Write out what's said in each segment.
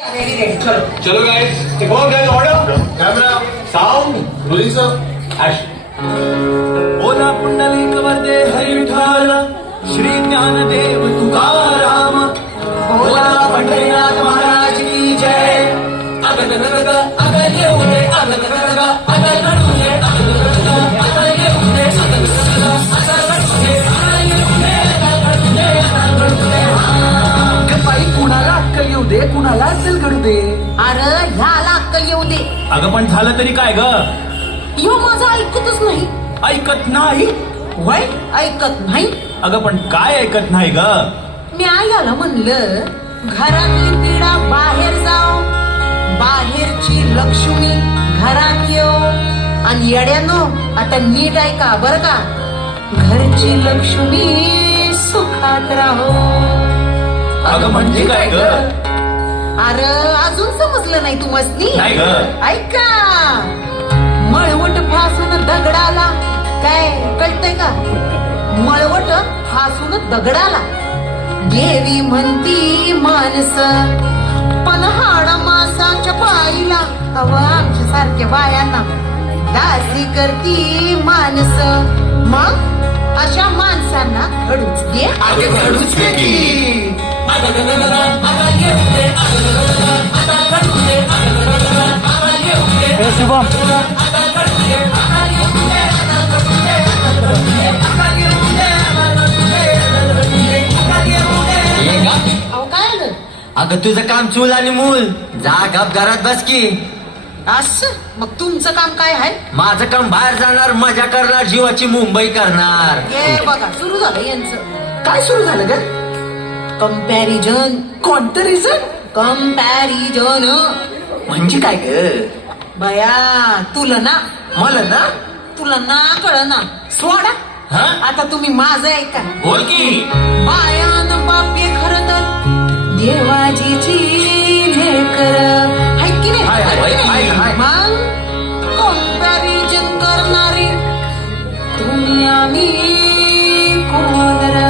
चलो चलो guys, take over guys, order, camera, sound, rolling sir, action. बोला पुंडलिक वरदे हरी विठ्ठल, श्री ज्ञानदेव तुकाराम, बोला पंढरीनाथ महाराज की जय। अगल गगल अगल येऊदे, अगल गगल अगल घडूदे, अगल गगल अगल येऊदे, अगल गगल अगल घडूदे, अगल येऊदे, अगल घडूदे, अगल घडूदे। बाई कुणाला अक्कल येऊ दे, कुणाला अक्कल घडू दे। अरे ह्याला अक्कल येऊ दे. अगं पण झालं तरी काय ग? ह्यो माझं ऐकतच नाही. ऐकत नाही वय ऐकत नाही. अगं पण काय ऐकत नाही ग? मी आयाला म्हणलं घरातली पिढा बाहेर जाओ, बाहेरची लक्ष्मी घरात येऊ. आणि येड्यानो आता नीट ऐका बर का, घरची लक्ष्मी सुखात राहो. अगं म्हणजे काय ग? अरे अजून समजलं नाही तू मस्ती? नाही ग. ऐका, मळवट फासून दगडाला, काय कळतंय का? मळवट फासून दगडाला देवी म्हणती माणस, पण हाड मासाच्या पायीला अव आमच्या सारख्या बायांना दासी करती माणस. मग अशा माणसांना घडूच दे. घडूच दे की. शुभम अहो काय आलं? अगं तुझं काम चूल आणि मूल, जा गप घरात बस की. असं मग तुमचं काम काय आहे? माझं काम बाहेर जाणार, मजा करणार, जीवाची मुंबई करणार. हे बघा सुरू झालं यांचं. काय सुरू झालं ग? कंपॅरिझन. कोणतं रिझन? कंपॅरिझन. म्हणजे काय ग? बया तुलना. मला ना तुला ना कळ ना. सोडा. हा? आता तुम्ही माझं ऐका. बोल की. बायान बापे खरं तर देवाजीची लेकर हाय की नाही? हाय, हाय, हाय की नाही? हाय, हाय. मग कंपॅरिझन करणारे तुम्ही आम्ही कोण र?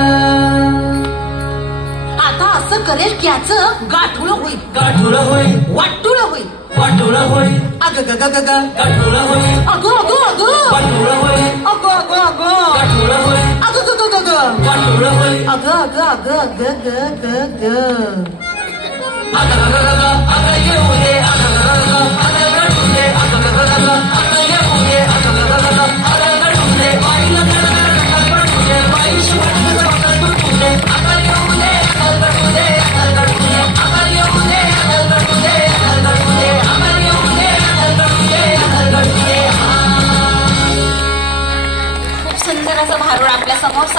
आता असं करेल की याचं गाठुळं होईल, गाठोडा होईल, वाटुळं होईल. वाटोळा होईल, अग ग ग ग ग. गाठोडा होईल, अगं अगं अगं. वाटोळा होईल, अगं अगं अगं. गाठोडा होईल, अगं ग ग ग ग. वाटोळा होईल. अगं अगं अगं अगं ग ग ग. अगं अगं अगं अगं येऊ दे, अगं अगं अगं अगं घडू दे, अगं अगं अगं अगं येऊ दे, अगं अगं अगं अगं घडू दे. बाईला घडू दे, बाई शिवाय घडू दे, अगं येऊ दे, अगं घडू दे, अगं घडू दे, अगं येऊ दे, अगं घडू दे, अगं घडू दे, अगं येऊ दे, अगं घडू दे, अगं घडू दे. खूप सुंदर असं भारूड आपल्या समोर